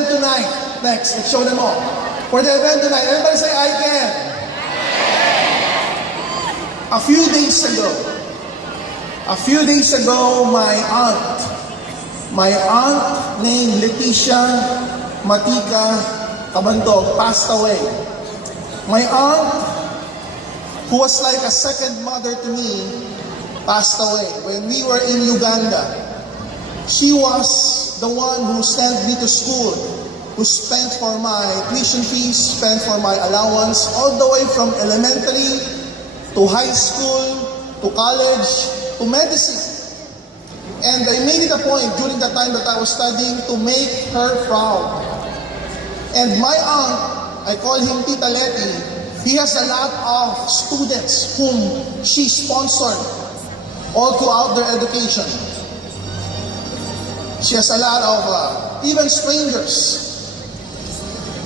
event tonight. Next, let's show them all. For the event tonight, everybody say, I can. A few days ago, my aunt named Leticia Matika Kabandog passed away. My aunt, who was like a second mother to me, passed away when we were in Uganda. She was the one who sent me to school, who spent for my tuition fees, spent for my allowance, all the way from elementary to high school, to college, to medicine. And I made it a point during the time that I was studying to make her proud. And my aunt, I call him Tita Letty, he has a lot of students whom she sponsored all throughout their education. She has a lot of, even strangers,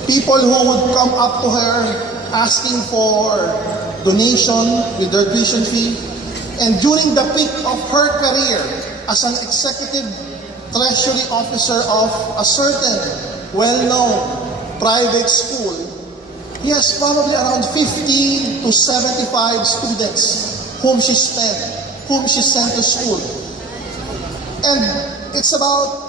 people who would come up to her asking for donation with their tuition fee. And during the peak of her career as an executive treasury officer of a certain well-known private school, he has probably around 50 to 75 students whom she sent to school. And it's about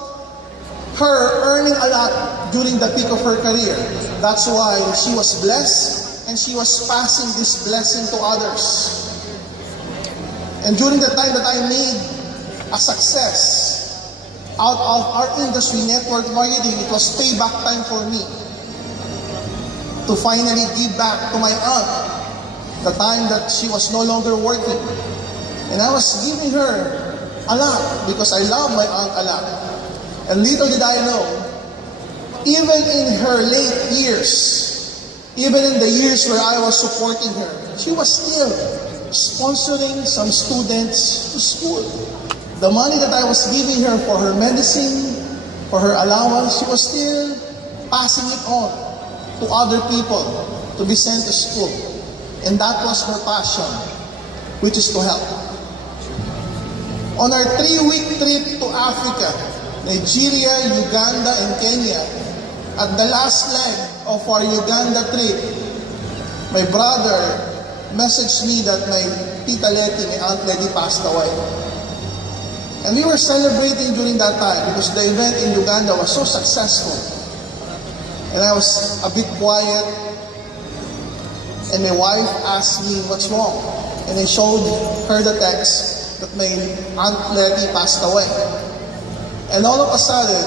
her earning a lot during the peak of her career. That's why she was blessed and she was passing this blessing to others. And during the time that I made a success out of our industry, network marketing, it was payback time for me to finally give back to my aunt the time that she was no longer working. And I was giving her a lot because I love my aunt a lot. And little did I know, even in her late years, even in the years where I was supporting her, she was still sponsoring some students to school. The money that I was giving her for her medicine, for her allowance, she was still passing it on to other people to be sent to school. And that was her passion, which is to help. On our 3-week trip to Africa, Nigeria, Uganda, and Kenya, at the last leg of our Uganda trip, my brother messaged me that my Tita Letty, my Aunt Letty, passed away. And we were celebrating during that time because the event in Uganda was so successful. And I was a bit quiet. And my wife asked me, what's wrong? And I showed her the text that my Aunt Letty passed away. And all of a sudden,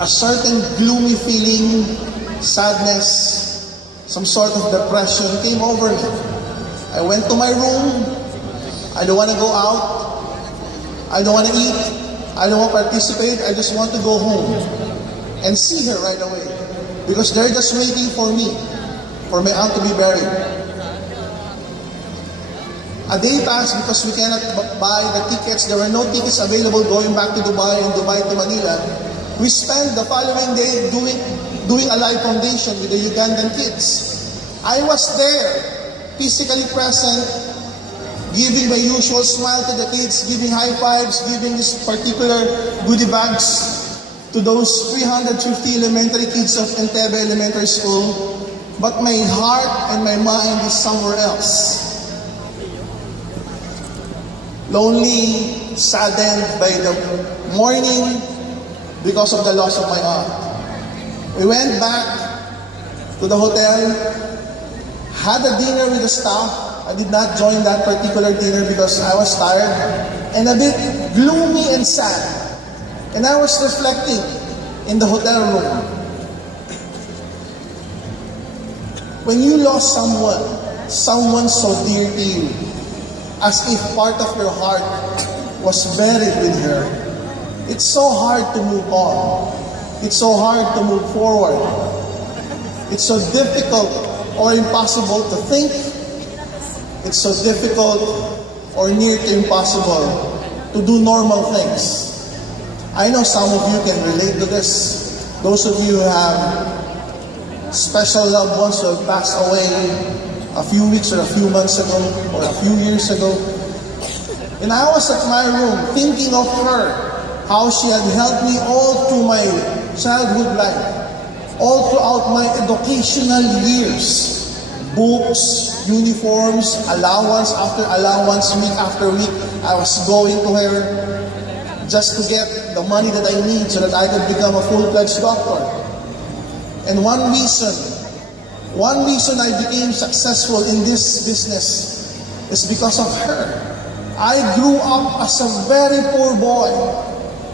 a certain gloomy feeling, sadness, some sort of depression came over me. I went to my room. I don't want to go out. I don't want to eat. I don't want to participate. I just want to go home and see her right away. Because they're just waiting for me, for my aunt to be buried. A day passed because we cannot buy the tickets. There were no tickets available going back to Dubai and Dubai to Manila. We spent the following day doing a live foundation with the Ugandan kids. I was there, physically present, giving my usual smile to the kids, giving high fives, giving this particular goodie bags to those 350 elementary kids of Entebbe Elementary School. But my heart and my mind is somewhere else. Lonely, saddened by the mourning because of the loss of my aunt. We went back to the hotel, had a dinner with the staff. I did not join that particular dinner because I was tired and a bit gloomy and sad. And I was reflecting in the hotel room. When you lost someone so dear to you, as if part of your heart was buried with her, it's so hard to move on. It's so hard to move forward. It's so difficult or impossible to think. It's so difficult or near to impossible to do normal things. I know some of you can relate to this. Those of you who have special loved ones who have passed away a few weeks or a few months ago or a few years ago. And I was at my room thinking of her, how she had helped me all through my childhood life, all throughout my educational years, books, uniforms, allowance after allowance, week after week, I was going to her just to get the money that I need so that I could become a full-fledged doctor. And one reason I became successful in this business is because of her. I grew up as a very poor boy.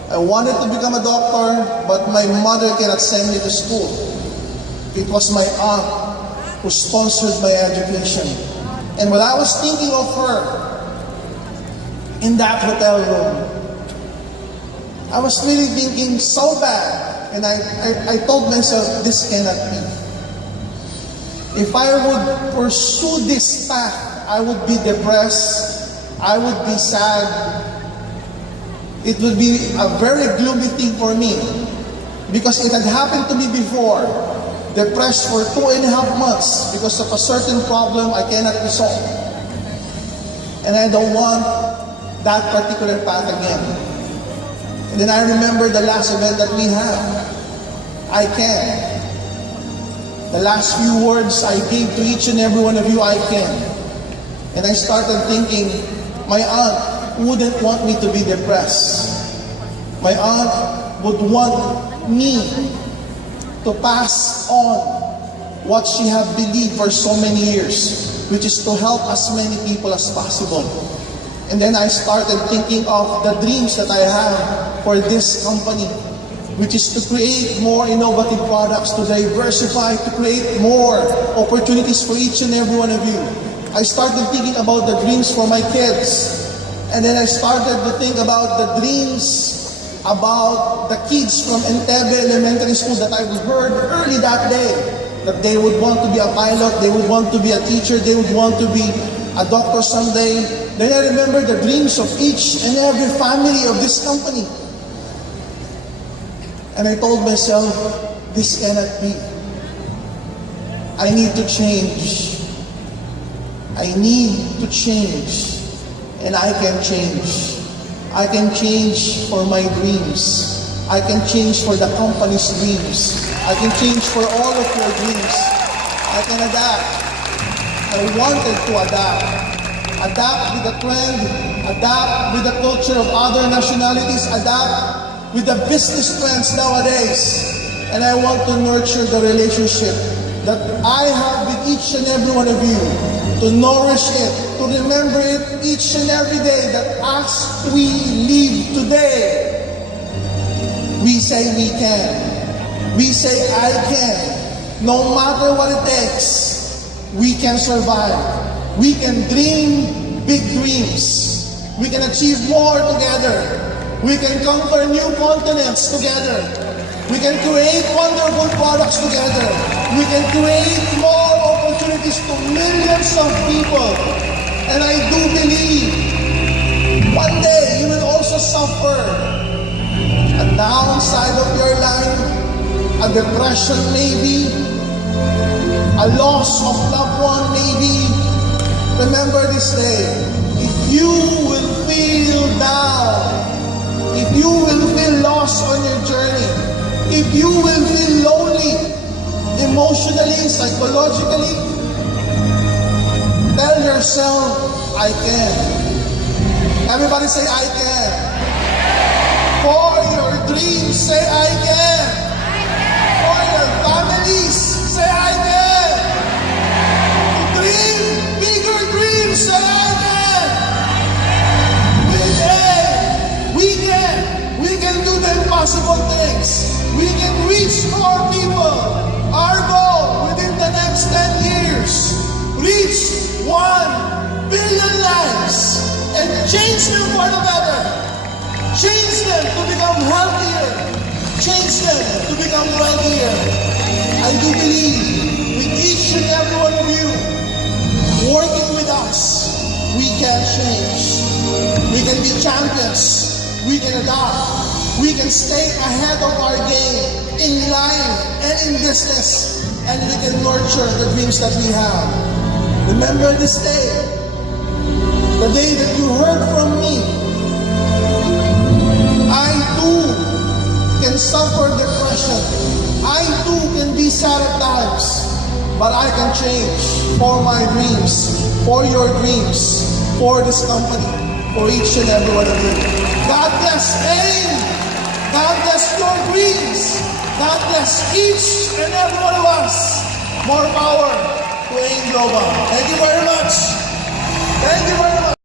I wanted to become a doctor, but my mother cannot send me to school. It was my aunt who sponsored my education. And when I was thinking of her in that hotel room, I was really thinking so bad. And I told myself, this cannot be. If I would pursue this path, I would be depressed, I would be sad. It would be a very gloomy thing for me. Because it had happened to me before. Depressed for 2.5 months because of a certain problem I cannot resolve. And I don't want that particular path again. And then I remember the last event that we had. I can. The last few words I gave to each and every one of you, I can. And I started thinking, my aunt wouldn't want me to be depressed. My aunt would want me to pass on what she had believed for so many years, which is to help as many people as possible. And then I started thinking of the dreams that I have for this company, which is to create more innovative products, to diversify, to create more opportunities for each and every one of you. I started thinking about the dreams for my kids. And then I started to think about the dreams about the kids from Entebbe Elementary School that I heard early that day, that they would want to be a pilot, they would want to be a teacher, they would want to be a doctor someday. Then I remember the dreams of each and every family of this company. And I told myself, this cannot be. I need to change. I need to change. And I can change. I can change for my dreams. I can change for the company's dreams. I can change for all of your dreams. I can adapt. I wanted to adapt. Adapt with the trend, adapt with the culture of other nationalities, adapt with the business trends nowadays. And I want to nurture the relationship that I have with each and every one of you, to nourish it, to remember it each and every day, that as we live today, we say we can. We say I can. No matter what it takes, we can survive. We can dream big dreams. We can achieve more together. We can conquer new continents together. We can create wonderful products together. We can create more opportunities to millions of people. And I do believe one day you will also suffer a downside of your life, a depression maybe, a loss of loved one maybe. Remember this day, if you will feel down, if you will feel lost on your journey, if you will feel lonely, emotionally, psychologically, tell yourself, I can. Everybody say, I can. For your dreams, say, I can. For your families, say, I can. To dream bigger dreams, say, I can. We can do the impossible things. We can reach more people. Our goal within the next 10 years, reach 1 billion lives and change them for the better. Change them to become healthier. Change them to become wealthier. I do believe with each and every one of you working with us, we can change. We can be champions. We can adapt. We can stay ahead of our game in life and in business. And we can nurture the dreams that we have. Remember this day, the day that you heard from me. I too can suffer depression. expression. I too can be sad at times, but I can change for my dreams, for your dreams, for this company, for each and every one of you. God bless AIM. God bless your dreams. God bless each and every one of us. More power to AIM Global. Thank you very much. Thank you very much.